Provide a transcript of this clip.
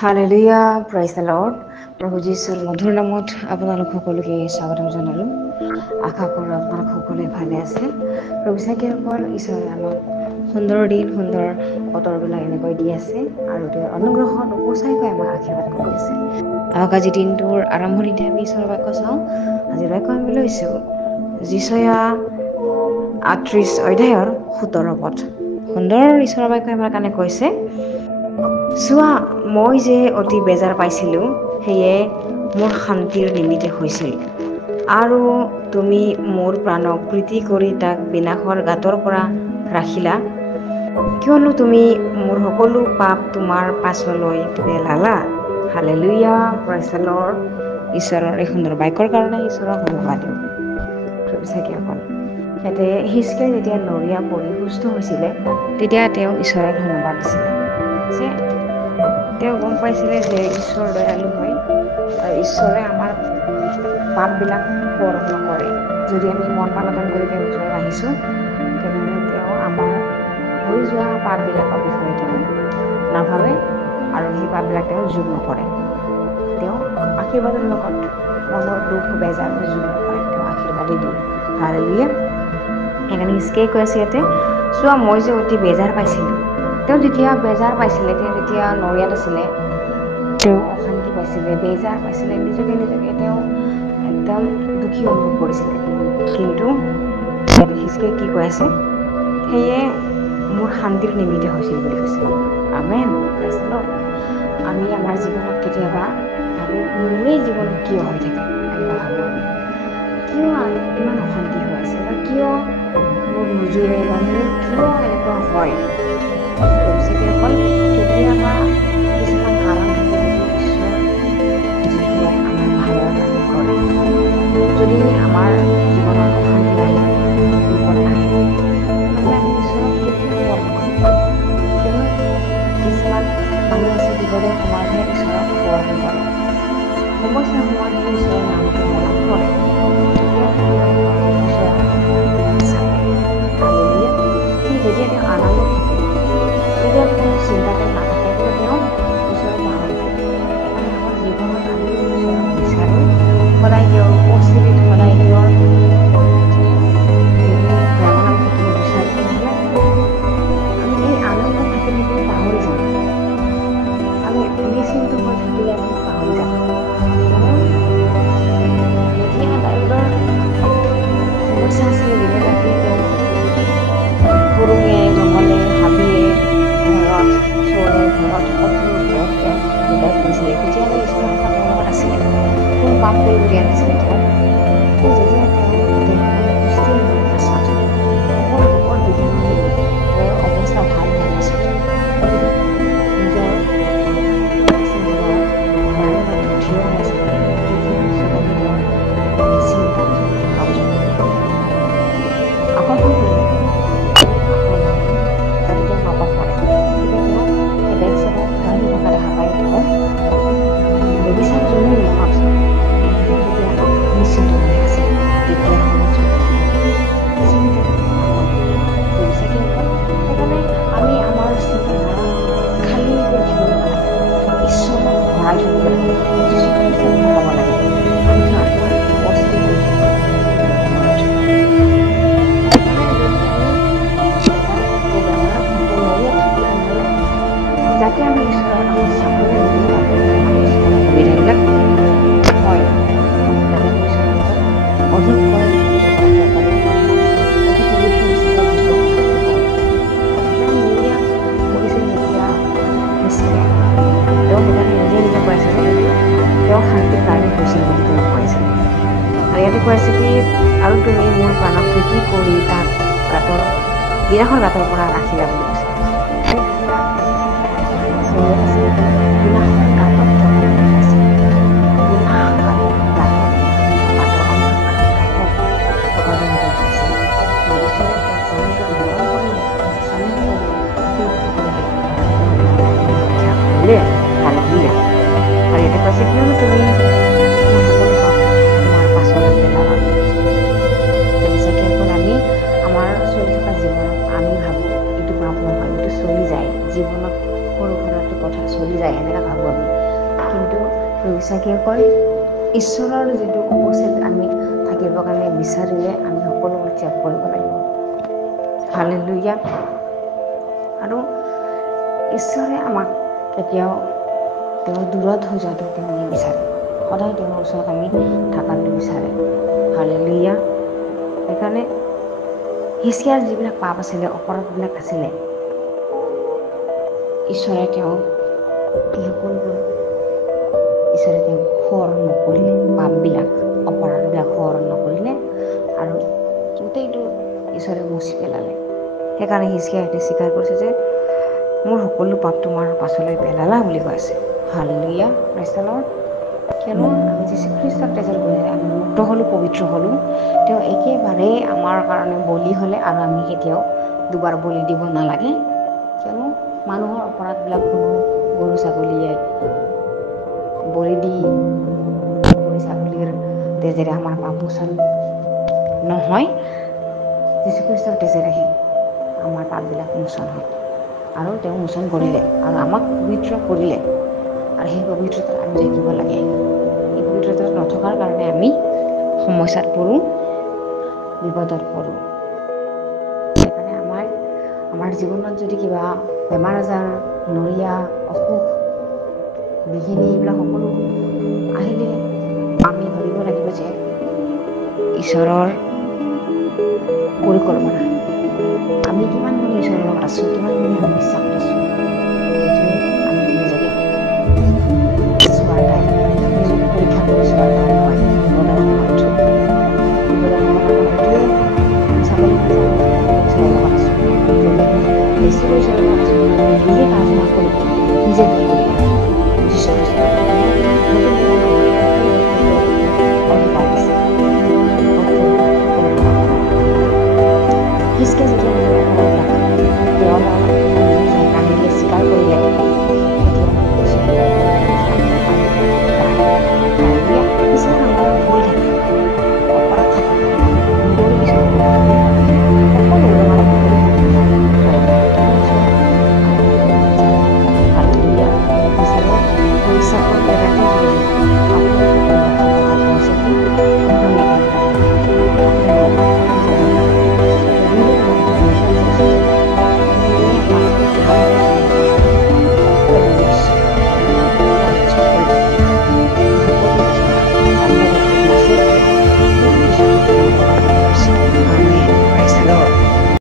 Hallelujah, praise the lord. প্ৰভু যীশুৰ মধুৰ নামত আপোনালোক সকলোকে স্বাগতম জনালোঁ। আশা কৰোঁ আপোনালোক সকলোৱে ভালে আছে। প্ৰভু চাকিসকল, ঈশ্বৰে আমাক সুন্দৰ দিন, সুন্দৰ বতৰবিলাক এনেকৈ দি আছে আৰু তেওঁৰ অনুগ্ৰহত উপচাইকৈ আমাক আশীৰ্বাদ কৰি আছে। আহক আজি দিনটোৰ আৰম্ভণিতে আমি ঈশ্বৰৰ বাক্য চাওঁ। আজি বাক্য আমি লৈছোঁ যিচয়া ৩৮ অধ্যায়ৰ ১৭ পদ। সুন্দৰ ঈশ্বৰৰ বাক্য আমাৰ কাৰণে কৈছে, চোৱা, মই যে অতি বেজাৰ পাইছিলোঁ, সেয়ে মোৰ শান্তিৰ নিমিত্তে হৈছিল, আৰু তুমি মোৰ প্ৰাণক প্ৰীতি কৰি তাক বিনাশৰ গাঁতৰ পৰা ৰাখিলা, কিয়নো তুমি মোৰ সকলো পাপ তোমাৰ পাছলৈ পেলালা। Hallelujah, praise the Lord. ঈশ্বৰৰ এই সুন্দৰ বাক্যৰ কাৰণে ঈশ্বৰক ধন্যবাদ দিওঁ। চাকিসকল, সিহঁতে হিজকিয়াই যেতিয়া নৰিয়া পৰি সুস্থ হৈছিলে, তেতিয়া তেওঁ ঈশ্বৰক ধন্যবাদ দিছিলে যে তেওঁ গম পাইছিলে যে ঈশ্বৰ দয়ালু হয় আৰু ঈশ্বৰে আমাৰ পাপবিলাক পূৰণ নকৰে। যদি আমি মন পালন কৰি তেওঁৰ ওচৰত আহিছোঁ, তেনেহ'লে তেওঁ আমাৰ হৈ যোৱা পাপবিলাকৰ বিষয়ে তেওঁ নাভাবে আৰু সেই পাপবিলাক তেওঁ যোগ নকৰে। তেওঁ আশীৰ্বাদৰ লগত মনৰ দুখ বেজাৰবোৰ যোগ নকৰে, তেওঁ আশীৰ্বাদেই দিয়ে। হালেলুয়া। সেইকাৰণে হিজকিয়াই কৈ আছে ইয়াতে, চোৱা, মই যে অতি বেজাৰ পাইছিলোঁ। তেওঁ যেতিয়া বেজাৰ পাইছিলে, তেওঁ যেতিয়া নৰিয়াত আছিলে, তেওঁ অশান্তি পাইছিলে, বেজাৰ পাইছিলে, নিজকে তেওঁ একদম দুখী অনুভৱ কৰিছিলে। কিন্তু হিজকিয়াই কি কৈ আছে, সেয়ে মোৰ শান্তিৰ নিমিত্তে হৈছিল বুলি কৈছে। আমেন, প্రైজ দ্য লৰ্ড। আমি আমাৰ জীৱনত কেতিয়াবা ভাবোঁ, মোৰেই জীৱনত কিয় হৈ থাকে, এনেকুৱা ভাবোঁ আমি। কিয় ইমান অশান্তি হৈ আছে, বা কিয় মোৰ নুজুৰে, বা মোৰ কিয় এনেকুৱা হয়। অকল কেতিয়াবা কিছুমান কাৰণ থাকে, যিটো ঈশ্বৰ যিটোৱে আমাৰ ভালৰ কাৰণে কৰে। যদি আমাৰ জীৱনত অশান্তি আহে, বিপদ আহে, নহ'লে আমি ঈশ্বৰক কেতিয়াও বৰ্ণ কৰিম। কিয়নো কিছুমান মানুহ আছে, বিপদৰ সময়তহে ঈশ্বৰক বৰ্ণ কৰে, সমস্যাৰ সময়তহে ঈশ্বৰৰ নামটো মনত পৰে, কেতিয়াও ঈশ্বৰক নাচাপে। হালেলুয়া। কিন্তু যেতিয়া তেওঁ আনন্দত থাকে, যেতিয়া কোনো চিন্তা তেওঁ নাথাকে, তেতিয়া তেওঁ ঈশ্বৰক পাহৰি যায়। সেইকাৰণে আমাৰ জীৱনত আমি ঈশ্বৰক বিচাৰোঁ, সদায় তেওঁৰ উপস্থিতিত, সদায় তেওঁৰ যদি প্ৰেৰণা থাকিব বিচাৰোঁ, তেনেহ'লে আমি এই আনন্দত থাকিলে কিন্তু পাহৰি যাম। আমি নিশ্চিন্ত হৈ থাকিলে আমি পাহৰি যাম। যেতিয়া দাউদৰ সমস্যা আছিলে, দিনে ৰাতিয়ে তেওঁ পৰুঙে, জংঘলে, হাবিয়ে, ঘৰত, চোৰে, ঘৰত, শত্ৰুৰ ঘৰত তেওঁ লুকাই পৰিছিলে, তেতিয়ালৈ ঈশ্বৰৰ কৃপা তেওঁৰ লগত আছিলে, কোনো পাপ কৰিব দিয়া নাছিলে তেওঁ। কিন্তু যেতিয়া তেওঁ দেহমনে সুস্থিৰ হোৱাৰ পাছত, কেৱল দুখৰ বিধিমানি তেওঁৰ অৱস্থা ভাল হোৱাৰ পাছত, তেওঁ যদি নিজৰ সিংহৰ বাৰাণ্ডাত থিয় হৈ আছিলে, তেতিয়া পিছত তেওঁৰ চিন্তা ভাবুক আকৰ্ষণ কৰিলে, যাতে তেওঁ নাপাপ কৰে। তেতিয়া তেওঁ বেটছেবাক কাঢ়ি থকা দেখা পাই তেওঁ বেবিচাৰ জনীৰ মনত তেতিয়া নিশ্চিন্ত হৈ আছিল। তেতিয়া সময়ত চিন্তা সেইকাৰণে আমি আমাৰ চিন্তাধাৰা খালী কৰি থাকিব নালাগে, ঈশ্বৰক ভৰাই থাকিব লাগে, যীশুখ্ৰীষ্টক ভৰাব লাগে, পবিত্ৰ আত্মাৰ উপস্থিতি হৈ থাকিব লাগে মনত। সেইকাৰণে যদি আমি বেজাৰত থাকোঁ, বেমাৰত থাকোঁ, নৰিয়াত থাকোঁ, তেনেহ'লে যাতে আমি ঈশ্বৰৰ নামত চাবলৈ নিদিওঁ, যাতে আমাৰ জীৱনৰ সুবিধাবিলাক হয়, যাতে আমি ঈশ্বৰৰ লগত অধিককৈ যোগাযোগ ৰাখিব পাৰোঁ, অধিক পবিত্ৰ হিচাপে থাকিব পাৰোঁ। তেওঁ নৰিয়াত পৰিছিল যেতিয়া হিজকিয়াই, তেওঁ সেইকাৰণে নিজে কৈ আছে যে এইটো তেওঁ শান্তিৰ কাৰণে হৈছিল বুলি তেওঁ কৈ আছে। আৰু ইয়াতে কৈ আছে কি, আৰু তুমি মোৰ প্ৰাণক প্ৰীতি কৰি তাক বিনাশৰ গাঁতৰ পৰা ৰাখিলা বুলি কৈছে। বিনাশৰ গাঁতত তেওঁ ৰাখিছিল, বিনাশকাৰী গাঁতত, পাতৰ অন্ধকাৰ গাঁতত থকা যেন তেওঁ পাইছিলে। কিন্তু ঈশ্বৰে তেওঁৰ প্ৰাণটোক মৰম কৰিলে, স্নেহ কৰিলে, প্ৰীতি কৰিলে আৰু তেওঁ প্ৰাণটোক ৰক্ষা কৰিলে। হালেলুয়া। আৰু ইয়াতে কৈছে, কিয়নো তুমি মোৰ সকলো পাপ তোমাৰ পাছলৈ পেলালা বুলি কৈছে। অকল আমি আমাৰ চলি থকা জীৱনত আমি ভাবোঁ এইটো পাপ নহয়, এইটো চলি যায়, জীৱনত সৰু সুৰাটো কথা চলি যায়, এনেকৈ ভাবোঁ আমি। কিন্তু বিশ্বাসীসকল ঈশ্বৰৰ যিটো উপস্থিত আমি থাকিবৰ কাৰণে বিচাৰিলে আমি সকলোবোৰ ত্যাগ কৰিব লাগিব। হালেলুয়া। আৰু ঈশ্বৰে আমাক কেতিয়াও তেওঁ দূৰত হৈ যোৱাটো তেওঁ নিবিচাৰে, সদায় তেওঁৰ ওচৰত আমি থকাটো বিচাৰে। হালেলুয়া। সেইকাৰণে হিজকিয়াৰ যিবিলাক পাপ আছিলে, অপৰাধবিলাক আছিলে, ঈশ্বৰে তেওঁ সকলোবোৰ ঈশ্বৰে তেওঁক সোঁৱৰণ নকৰিলে, পাপবিলাক অপৰাধবিলাক সোঁৱৰণ নকৰিলে আৰু গোটেইটো ঈশ্বৰে মুচি পেলালে। সেইকাৰণে হিজকিয়াই এতিয়া স্বীকাৰ কৰিছে যে মোৰ সকলো পাপ তোমাৰ পাছলৈ পেলালা বুলি কৈ আছে। Hallelujah, praise the lord. কিয়নো আমি যীশুখ্ৰীষ্টৰ তেজৰ গুণেৰে আমি মুক্ত হ'লোঁ, পবিত্ৰ হ'লোঁ। তেওঁ একেবাৰেই আমাৰ কাৰণে বলি হ'লে আৰু আমি কেতিয়াও দুবাৰ বলি দিব নালাগে। কিয়নো মানুহৰ অপৰাধবিলাক কোনো গৰু ছাগলীয়ে বলি দি গৰু ছাগলীৰ তেজেৰে আমাৰ পাপ মোচন নহয়, যীশুখ্ৰীষ্টৰ তেজেৰেহে আমাৰ পাপবিলাক মোচন হয়। আৰু তেওঁ মোচন কৰিলে আৰু আমাক পবিত্ৰ কৰিলে, আৰু সেই পবিত্ৰতাত আমি থাকিব লাগে। এই পবিত্ৰতাত নথকাৰ কাৰণে আমি সমস্যাত পৰোঁ, বিপদত পৰোঁ। সেইকাৰণে আমাৰ জীৱনত যদি কিবা বেমাৰ আজাৰ, নৰিয়া, অসুখ, বিঘিনি এইবিলাক সকলো আহিলে আমি ভাবিব লাগিব যে ঈশ্বৰৰ পৰিকল্পনা, আমি কিমানখিনি ঈশ্বৰৰ লগত আছোঁ, কিমানখিনি আমি বিশ্বাসত আছোঁ।